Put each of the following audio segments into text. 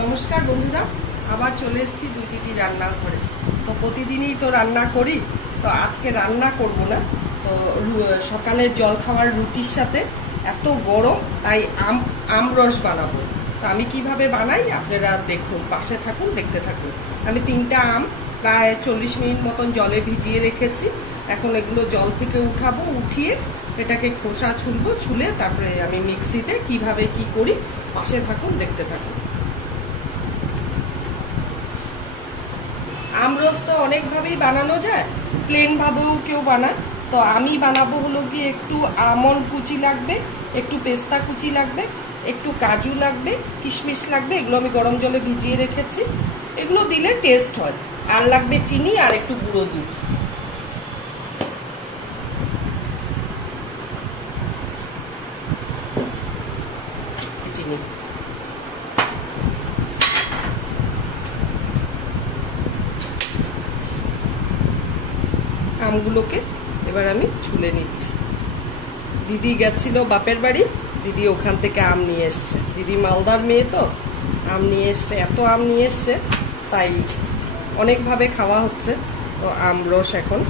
নমস্কার বন্ধুরা, আবার চলে এসেছি দুই দিদি রান্নাঘরে। তো প্রতিদিনই তো রান্না করি, তো আজকে রান্না করব না। তো সকালে জল খাওয়ার রুটির সাথে এত গরম, তাই আমরস বানাবো। তো আমি কিভাবে বানাই আপনারা দেখুন, পাশে থাকুন, দেখতে থাকুন। আমি 3টা আম প্রায় 40 মিনিট মতন জলে ভিজিয়ে রেখেছি। এখন এগুলো জল থেকে উঠাবো, উঠিয়ে এটাকে খোসা ছুলবো, ছুলে তারপরে আমি মিক্সিতে কিভাবে কি করি পাশে থাকুন, দেখতে থাকুন। আমরস তো অনেকভাবেই বানানো যায়, প্লেন ভাবেও কেউ বানায়। তো আমি বানাবো হলো কি, একটু আমন্ড কুচি লাগবে, একটু পেস্তা কুচি লাগবে, একটু কাজু লাগবে, কিশমিশ লাগবে। এগুলো আমি গরম জলে ভিজিয়ে রেখেছি, এগুলো দিলে টেস্ট হয়। আর লাগবে চিনি আর একটু গুঁড়ো দুধ। চিনি আমগুলোকে এবার আমি ছুলে নিচ্ছি। দিদি গেছিল বাপের বাড়ি, দিদি ওখান থেকে আম নিয়ে এসছে। দিদি মালদার মেয়ে, তো আম নিয়ে এসছে, এত আম নিয়ে এসছে, তাই অনেকভাবে খাওয়া হচ্ছে। তো আমরস এখন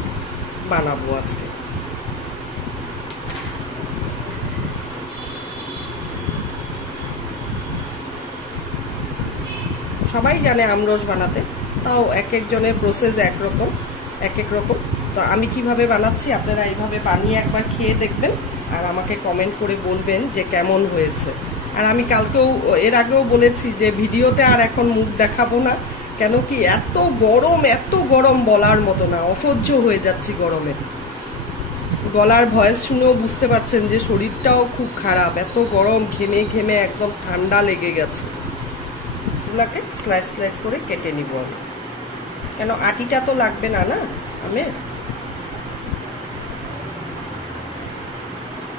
বানাবো আজকে। সবাই জানে আমরস বানাতে, তাও এক একজনের প্রসেস একরকম, এক এক রকম। তো আমি কিভাবে বানাচ্ছি আপনারা এইভাবে বানিয়ে একবার খেয়ে দেখবেন, আর আমাকে কমেন্ট করে বলবেন যে কেমন হয়েছে। আর আমি কালকেও, এর আগেও বলেছি যে ভিডিওতে আর এখন মুখ দেখাবো না, কেন কি এত গরম বলার মতো না, অসহ্য হয়ে যাচ্ছি গরমে। গলার ভয়েস শুনেও বুঝতে পারছেন যে শরীরটাও খুব খারাপ, এত গরম, ঘেমে ঘেমে একদম ঠান্ডা লেগে গেছে। এগুলাকে স্লাইস স্লাইস করে কেটে নিব আমি, কেন আটিটা তো লাগবে না না আমের।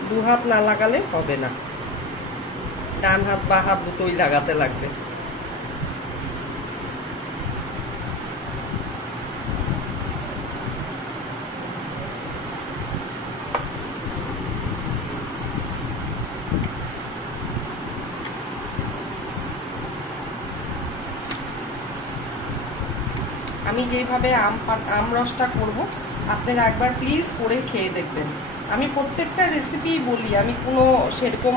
2 হাত না লাগালে হবে না, ডান হাত বা হাত দুটোই লাগাতে লাগবে। আমি যেভাবে আমরসটা করব আপনারা একবার প্লিজ করে খেয়ে দেখবেন। আমি প্রত্যেকটা রেসিপি বলি, আমি কোনো সেরকম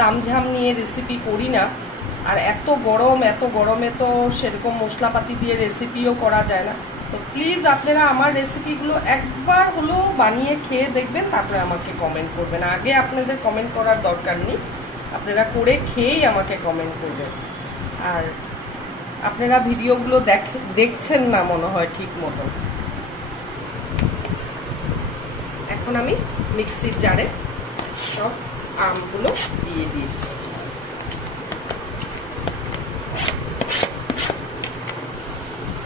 তামঝাম নিয়ে রেসিপি করি না। আর এত গরমে তো সেরকম মশলাপাতি দিয়ে রেসিপিও করা যায় না। তো প্লিজ আপনারা আমার রেসিপিগুলো একবার হলেও বানিয়ে খেয়ে দেখবেন, তারপরে আমাকে কমেন্ট করবেন। আগে আপনাদের কমেন্ট করার দরকার নেই, আপনারা করে খেয়েই আমাকে কমেন্ট করবেন। আর আপনারা ভিডিওগুলো দেখছেন না মনে হয় ঠিক মতো। এখন আমি মিক্সির জারে সব আমগুলো দিয়ে দিয়েছি।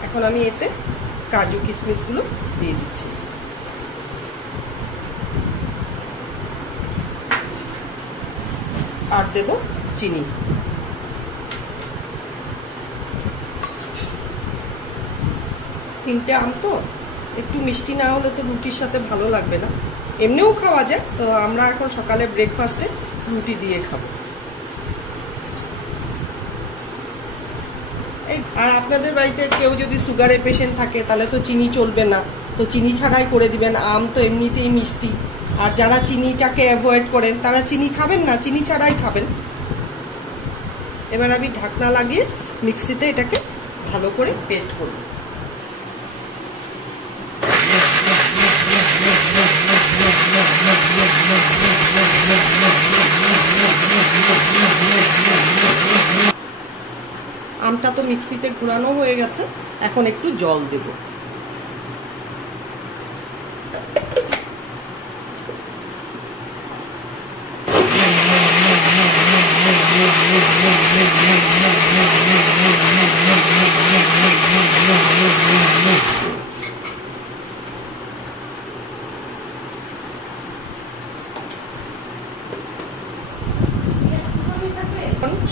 এখন আমি এতে কাজু কিশমিশগুলো দিয়ে দিচ্ছি। আর দেব চিনি। তিনটে আম তো একটু মিষ্টি না হলে তো রুটির সাথে ভালো লাগবে না, এমনিও খাওয়া যায়। তো আমরা এখন সকালে ব্রেকফাস্টে রুটি দিয়ে খাবো। আর আপনাদের বাড়িতে কেউ যদি সুগারের পেশেন্ট থাকে তাহলে তো চিনি চলবে না, তো চিনি ছাড়াই করে দিবেন। আম তো এমনিতেই মিষ্টি, আর যারা চিনিটাকে অ্যাভয়েড করেন তারা চিনি খাবেন না, চিনি ছাড়াই খাবেন। এবার আমি ঢাকনা লাগিয়ে মিক্সিতে এটাকে ভালো করে পেস্ট করব। আমটা তো মিক্সিতে ঘোরানো হয়ে গেছে, এখন একটু জল দেব।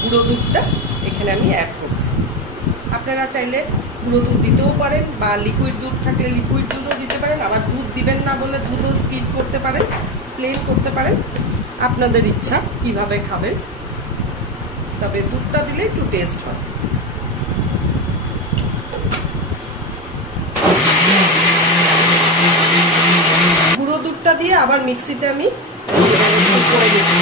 গুঁড়ো দুধটা এখানে আমি অ্যাড করছি। আপনারা চাইলে গুঁড়ো দুধ দিতেও পারেন, বা লিকুইড দুধ থাকলে লিকুইড দুধও দিতে পারেন। আবার দুধ দিবেন না বলে দুধও স্কিপ করতে পারেন, প্লেন করতে পারেন, আপনাদের ইচ্ছা কিভাবে খাবেন। তবে দুধটা দিলে একটু টেস্ট হয়। গুঁড়ো দুধটা দিয়ে আবার মিক্সিতে আমি করে দিচ্ছি।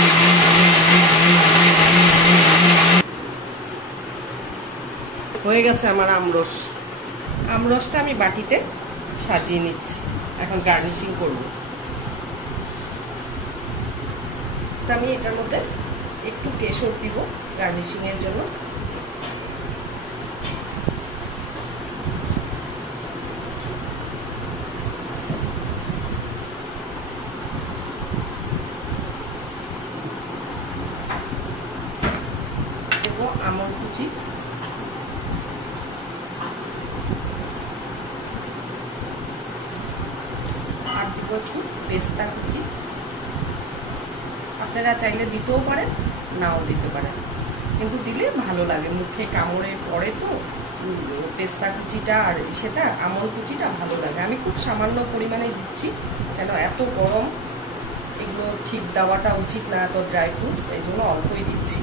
হয়ে গেছে আমার আমরসটা আমি বাটিতে সাজিয়ে নিচ্ছি। এখন গার্নিশিং করব। আমি এটার মধ্যে একটু কেশর দিব গার্নিশিং এর জন্য। দেব আমন্ড কুচি, আর দিব একটু পেস্তা কুচি। আপনারা চাইলে দিতেও পারেন, নাও দিতে পারেন, কিন্তু দিলে ভালো লাগে, মুখে কামড়ে পড়ে তো পেস্তা কুচিটা আর সেটা আমন্ড কুচিটা ভালো লাগে। আমি খুব সামান্য পরিমাণে দিচ্ছি, কেন এত গরম এগুলো ঠিক দেওয়াটা উচিত না, এত ড্রাই ফ্রুটস, এই জন্য অল্পই দিচ্ছি।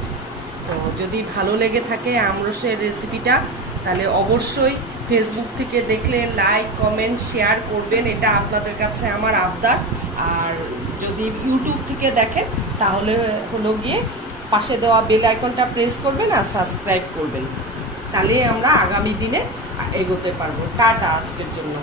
তো যদি ভালো লেগে থাকে আমরসের রেসিপিটা, তাহলে অবশ্যই ফেসবুক থেকে দেখলে লাইক কমেন্ট শেয়ার করবেন, এটা আপনাদের কাছে আমার আবদার। আর যদি ইউটিউব থেকে দেখেন তাহলে হলো গিয়ে পাশে দেওয়া বেল আইকনটা প্রেস করবেন আর সাবস্ক্রাইব করবেন, তাহলে আমরা আগামী দিনে এগোতে পারবো। টাটা আজকের জন্য।